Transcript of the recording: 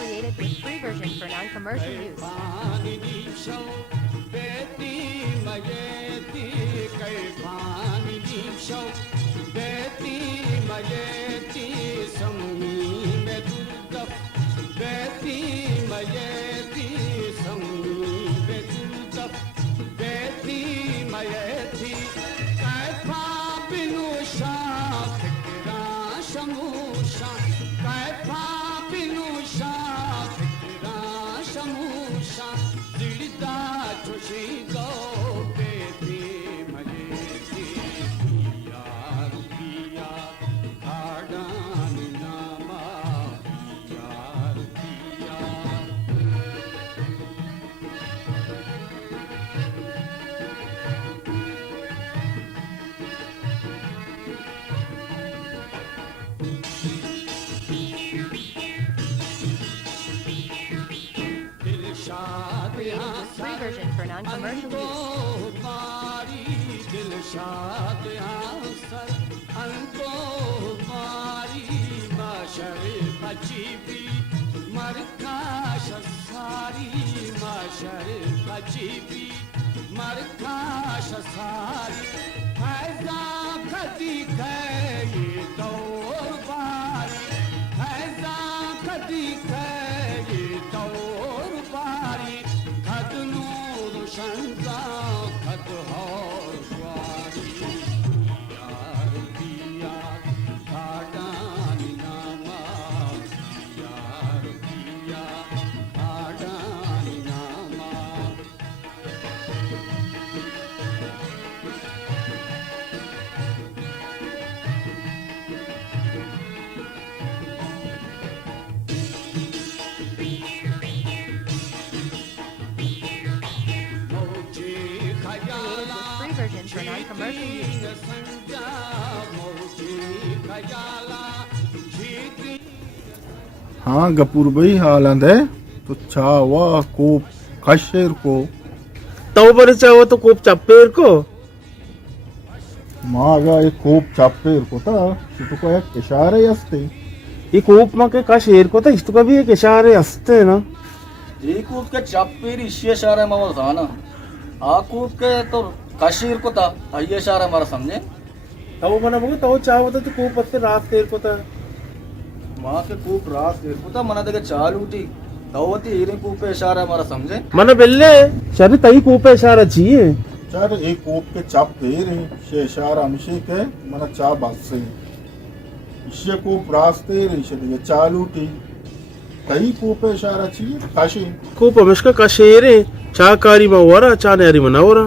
Created with free version for non-commercial use. Created with free version for non-commercial use. Free version for non-commercial use. हाँ गपूर भाई हालंद है तो चावा कोप कशेर को तव बरे चाहो तो कोप चप्पेर को मागा एक कोप चापेर को था तो को एक इशारे असते ये कोप मा के का शेर को था इसका भी एक इशारे हंसते है ना ये कोप के चप्पेर इश्य इशारे मावा था ना आ कोप के तो कशीर को था ये इशारा हमारा समझे तव मना वो तव चाहो तो कोप पत्ते रात तेर को था माँ के कोप रात तेर को था मना देखे चाल उठी तवती हीरे कोप पे इशारा हमारा समझे मना बेल्ले शरी तई कोप पे इशारा चाहिए चार एक कोप के चापेर है शे इशारा हमशे के मना चा बासे इश्य कोप रास्ते रे शे चालू टी तई कोप पे इशारा चाहिए काशी कोप हमेशा का शेर है चाकारी मा वरा चाने हरी मना वरा